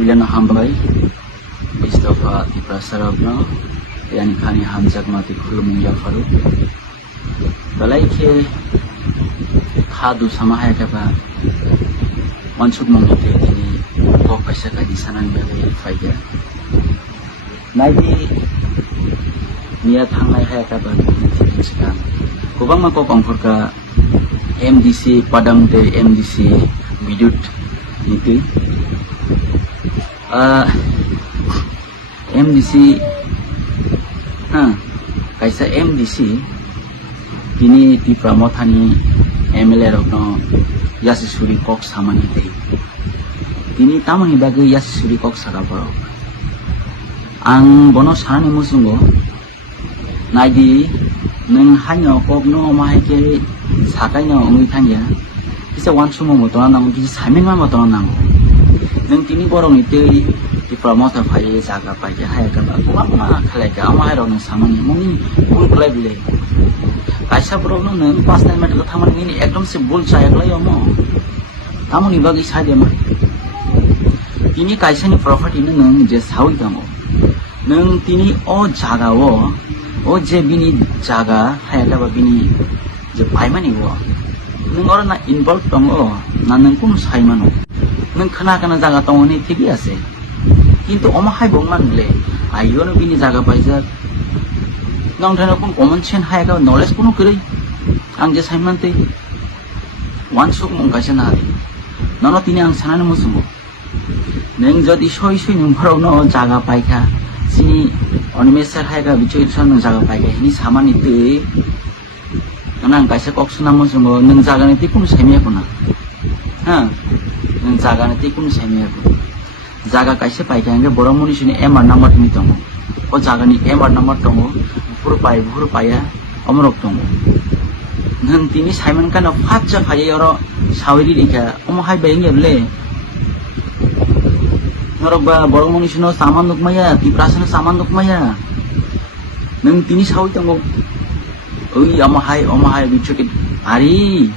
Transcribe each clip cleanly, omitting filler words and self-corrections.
Puilana hambai istofa tiprasarabna yani khani hamjak mati khulumung yafaru balai ke khadu samahaya kaba mansuk mongite ini kok kaisa ka di sanan bagi faida nabi niat hangai haya kaba sekarang kubang mako kongkorka MDC Padang dari MDC Bidut itu MDC kaisa MDC kini di Pramothani MLA rokno Yasisuri Kok samani teh kini tamani bagi Yasisuri Kok sagaporo ang bono sanani musungo nadi neng hanya kokno mahake sakainya ungui tanya bisa wansumo motoran namu bisa samingan motoran namu neng kini borong itu di Pramothani paye jaga paye haya kaba kuma khalai ka ama hero neng samani mungi bul khalai bile kaisa borong neng pas time met thaman ini ekdom se bul chaya khalai omo tamoni bagi saje ma kini kaisa ni property neng je sawi tamo neng kini o jaga o je bini jaga haya kaba bini je paimani wo neng orang na involve tongo na neng kum saimano neng khana jaga tongo ni thiki ase কিন্তু অমাহাই বংমান বলে আইওনো বিনি জায়গা পাইজা নং ধরনের কোন common Sen হায়গা knowledge কোনো করে আং যে সাইমানতে ওয়ান সুক মংকাছে না রে নন তিনি আং সানানে মুসুম নং যদি সই সই নংফারাव ন জায়গা পাইখা সিনি অনিমেসার হায়গা বিচয় সন জায়গা পাইখা হিনি সামানিতে নং কাইসা কক্সনা মুসুম নং জায়গানিতে কোন সাইমিয়া কোনা হ্যাঁ নং জায়গানিতে কোন সাইমিয়া কোনা jaga kaisa paikang ke borong muni sini MR number ni tongo o jaga ni MR number tongo buru paya omrok tongo nang tini Simon kan faja paya yoro sawiri dika omo hai bayang yable norok ba borong muni sino saman nukmaya tiprasana saman nukmaya nang tini sawi tongo oi omo hai bichoke ari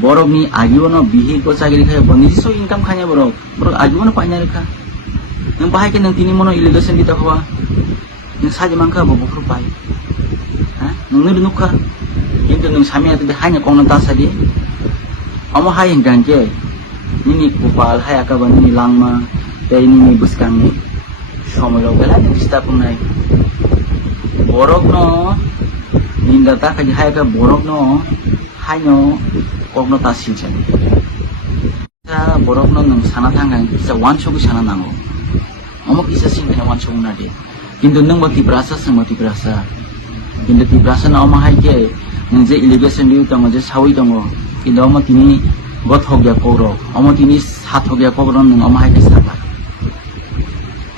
borok ni agiwono bihi ko chagiri khay boni so income khanya borok agiwono paina rekha nang bahai ke nang tini mono irrigation dita khawa nang saje mangkha bo bukru pai ha nang ni nukha kintu nang samia te hanya kong ta sadi amo hai hinggan ke nini kupal hai aka bani langma te nini buskang ni somoy bela ni dista punai borok no ninda ta khaji hai ka borok no haino kokno ta silchan ta borok no nang sana thangang kisa wan chogu sana nango omo kisa singena wan chogu na de kintu nang mati brasa samati brasa kintu ti brasa na omo hai ke nang je irrigation diu tongo je sawi tongo kintu omo tini got hogya koro omo tini sat hogya koro nang omo hai ke sapa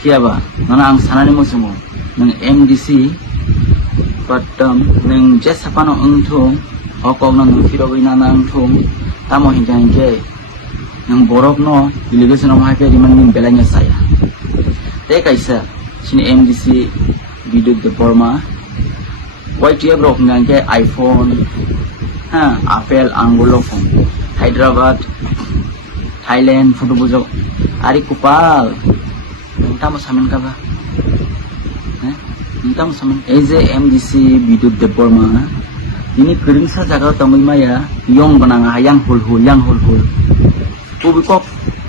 kiaba nana ang sana ni musumo nang MDC patam nang je sapano ungthong okok nang firobi na nang thum tamo hinjang ke nang borok no irrigation no mahake riman min belanya saya te kaisa sini MDC Bidut de Burma YTF rok ngang ke iPhone Apple Angulo phone Hyderabad Thailand photo bujo ari kupal nang tamo samen ka ba nang tamo samen ei je MDC Bidut de Burma ini keringsa jaga tangui maya yong benang yang hul ubikok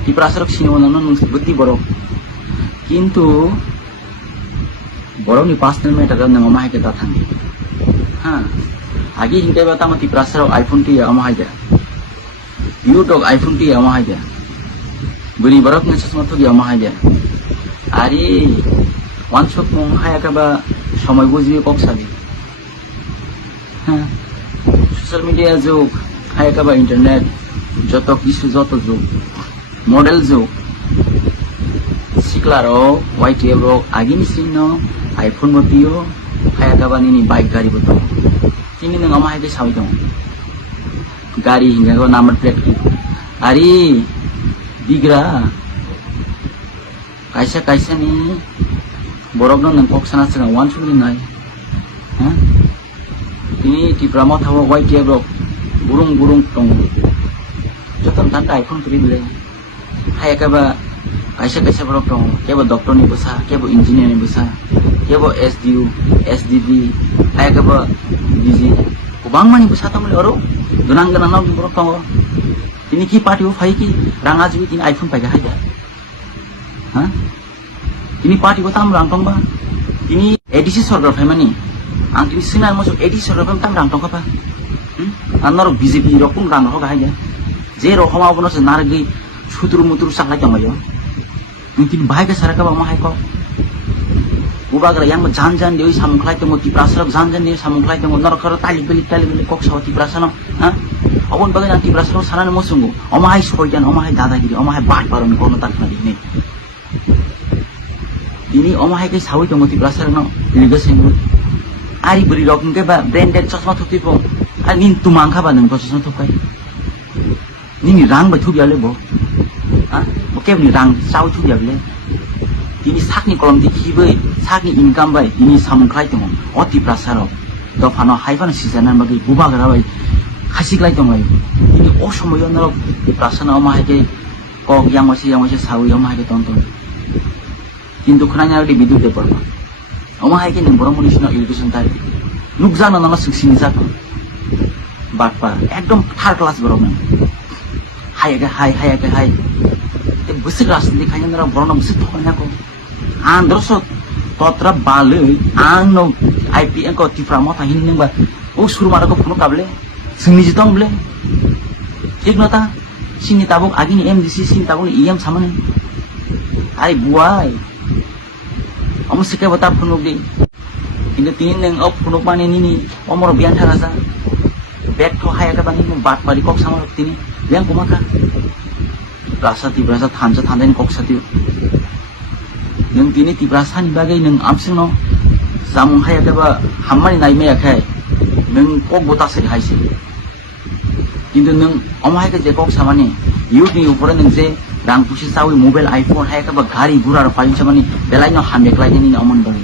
di prasarok sini wonono beti borok kintu borok ni pas nang meta nang omah ke datang agi hingke bata mati prasarok iPhone ti ya omah aja YouTube iPhone ti ya omah aja beri borok ni sesama tu ya omah aja ari wan shot mong haya ka ba সময় বুঝিয়ে cock সাবি social media যুগ হায় কাবা internet যত কিছু যত যুগ model যুগ সিকলারো YTF rho আগিনি চিহ্ন আইফোন মতিও হায় কাবা নিনি বাইক গাড়ি বতো তিনি নং আমা হাইকে সাবি দং গাড়ি হিঙ্গাগো নাম্বার প্লেট কি আরি বিগ্রা kaisa ni borok nang kok sana sanga wan suli nai ini di Pramothani YTF rok burung tong jotan tanta iPhone tri bile hai ka ba kaisa kaisa borok dong kebo doktor ni bosa kebo engineer ni bosa kebo SDU SDD hai kebo DG kubang mani bosa tamule oro ganang ganang nang borok dong ini ki party of hai ki ranga jibi ini iPhone pakai haja ha ini party ko tam rang tong ba ini edisi sorgar phai mani ang kimi sinar mo edisi sorgar phai tam rang tong ka ba anor BJP rokum rang ho ga haja je rokhama abono se nargi suturu muturu saklai tong yo mungkin bahaya ke saraka bang mahai ko ubagra yang jan jan deui samungklai tong ti prasarok jan jan deui samungklai tong nor tali beli kok sawati prasana ha abon bagai nanti prasarok sanane mo sungu omahai soijan omahai dadagiri omahai bat baron kono takna dine ini omahai ke sawi tong ti prasarok no ligasen ari beri rokum ke ba branded chosma thuti po আর নিন তুমাং খাবা নং procession থকাই নিনি রাং by থুবিয়ালে ব হ্যাঁ কেবনি রাং চাও থুবিয়ালে তিনি সাকনি কলম দেখিबै সাকনি income by তিনি সামুখলাই দङ অতি প্রাসার দফানো হাইফানো সিজানান বাগै বুবাগরা বাই খাসিকলাই দङ তিনি অসময় নর প্রাসানা অমাহাইকে কক ইয়ামসি সাউই অমাহাইকে তন্তন কিন্তু খনাኛ রেডি বিদ্যুৎ দে পড়বা অমাহাইকে নং বড় মনিসনা ইরিগেশন তাই নুকজানা নন সুকসিনি জাতো বাটপা একদম থার্ড ক্লাস বড় না হাই বসে রাজনীতি খাই না বড় না বসে থকাই নাকো আন্দ্রস তত্রা বালে আং নো আইপিএন কো টিফ্রা মথা হিন নংবা ও সুরমারা কো ফোন কাবলে সিনি জিতং বলে ঠিক নতা সিনি তাবক আগিনি এমডিসি সিনি তাবক ইএম সামনে আরে বুয়াই অমসে কে বতা ফোন দি কিন্তু তিন নং অফ ফোন পানি নিনি অমর বিয়ান থাকাসা bek to haya ka bani bat pari kok sama tini yang kumaka rasa ti rasa thansa ni kok sati nang tini ti rasa ni bagai nang amsing no samung haya ka ba hammani nai me akai nang kok bota se hai se kintu nang omai ka je kok sama ni yut ni upore nang je rang pusi sawi mobile iPhone haya ka ba gari gurar pain sama ni belai no hamek lai ni amon bari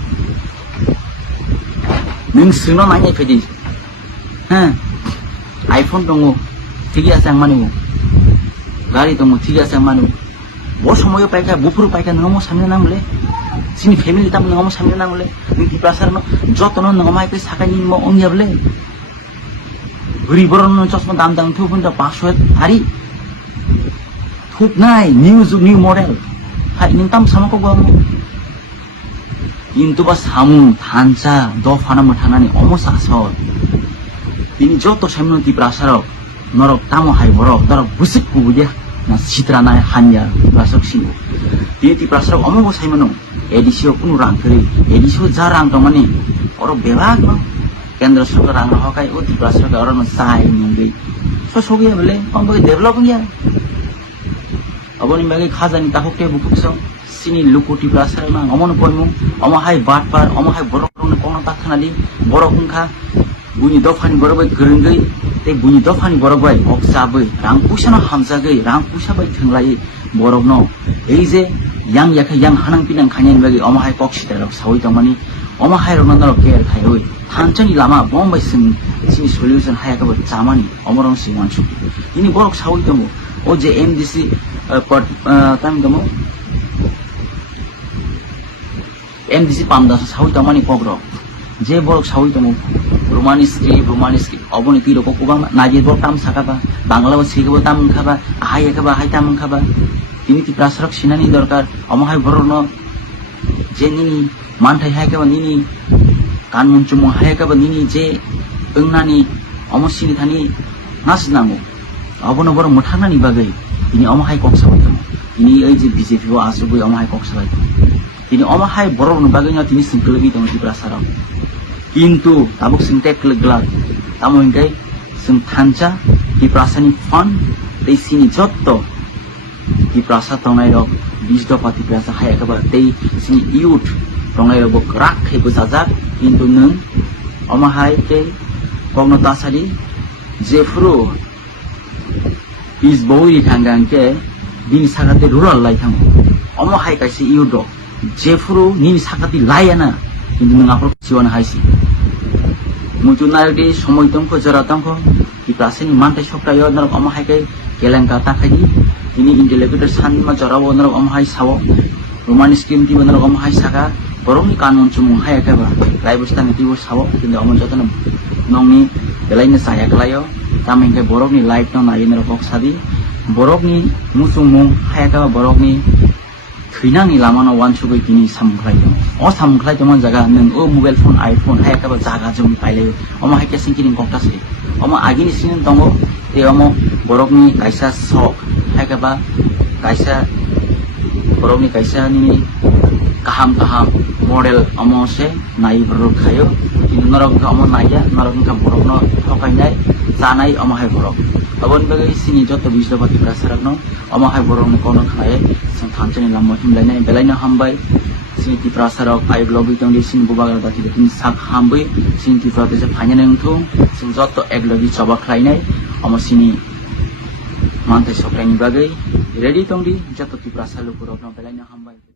nang sino nai phedi ha iPhone dong ঠিকই আছে ang manu গাড়ি dong ঠিকই আছে ang manu bo somoyo paika bufuru paika ngamo samne nang bole sini family tam ngamo samne nang bole ni prasar no jotono ngomai pe sakai ni mo ongya bole buri boron no chosma dam dam thu bunda 500 hari thuk nai new model hai ning tam samako go mo কিন্তু বা সামু থানসা দফানা মথানানি অমসা সর তিনি যত সামনতি প্রাসারক নরক তামো high বরক দর বুসিক কুবুজে না সিত্রানায় হানজা প্রাসারক সিংহ তিনি তি প্রাসারক অমব সাইমনো এডিসিও কোনো রাং করে এডিসিও যা রাং মানে অর বেবাগ কেন্দ্র সরকার রাং হকাই ও তি প্রাসারক অর ন সাই নঙ্গি সসগিয়া বলে অম্বগে ডেভেলপিং ইয়া অবনি বাগে খাজানি তাহকে বুকুকস sini lukuti prasar na omon koimu omahai batpar omahai borok rong kono takhanali borok hungkha buni dofani borok bai grengai te buni dofani borok bai oksabai rang pusana hamjagai rang pusabai thenglai borok no ei je yang hanang pinang khanyen bagi omahai koksita rok sawai tamani omahai rong na care khaioi thanchani lama bombai sini solution haya ka chamani omorong siwanchu ini borok sawai tamu o je MDC tam tamu MDC pamdas sawi tamani pogro je borok sawi tamu romani script oboni tiro ko kubang naje borok tam sakaba bangla ba sigabo tam khaba ahai khaba hai tam khaba tini ti prasarok sinani dorkar omahai borono je nini manthai hai khaba nini kanmun chumu hai khaba nini je engnani omosini thani nasnango obono borok muthangani bagai tini omahai kok sawi tamu tini ei je BJP o asubui omahai kok sawi তিনি অমাহাই বড় বাগাইনা তিনি সিংকলবি দং প্রাসারক কিন্তু তাবুক সিংতে ক্লগলাক তামইনকাই সিং থানচা ই প্রাসানি fun তেই সিনি যত্ত ই প্রাসা তংনাই rock 20 দফা তি প্রাসা high একেবা তেই সিনি youth তংনাই rock রাক খেবো সাজাক কিন্তু নং অমাহাই তে কগ্ন তাসারি জেফ্রু ইজ বউই থাঙ্গাংকে বিনি সাগাতে রুরাল লাই থাঙ্গ অমাহাই কাইসি youth Jefro ni sakati layana কিন্তু নাপর জীবন হাইছি মুতু নারদি সময় তংকো জরা তংকো কি প্রাসিন মানতে সপ্তাহ নরক অমহাইকে কেলেঙ্কা তাখাই ini intelektual san ma jora bonor hai sawo roman scheme ti bonor hai saka borok ni kanun chumung hai ka ba lai busta ni ti bo sawo kinda amon jotana nongni belaina saya kelayo tameng ke borok ni light no nayin ro kok sadi borok ni musumung hai ka borok ni theinang ni lamano wan chubai kini samkhlai o samkhlai tomon jaga nang o mobile phone iphone hai ka ba jaga jumi paile omo hai ke singkiring kokta se omo agini sinin tongo te omo borok ni kaisa sok hai ka ba kaisa borok ni kaisa ni kaham model omo se nai borok khayo tin norok omo naya norok ka borok no thokai nai janai omo hai borok abon bagai sini joto bisdapati prasarak no omo hai borok ni kono khaye sang thanchani lammo himlaina belaina hambai sini ti prasarak ai lobby tong di sini bubagar dati tin sak hambai sini ti protese phanyane ngthung sing joto ek lobby choba khlainai omo sini mantai sokrani bagai ready tong di joto ti prasalu borok no belaina hambai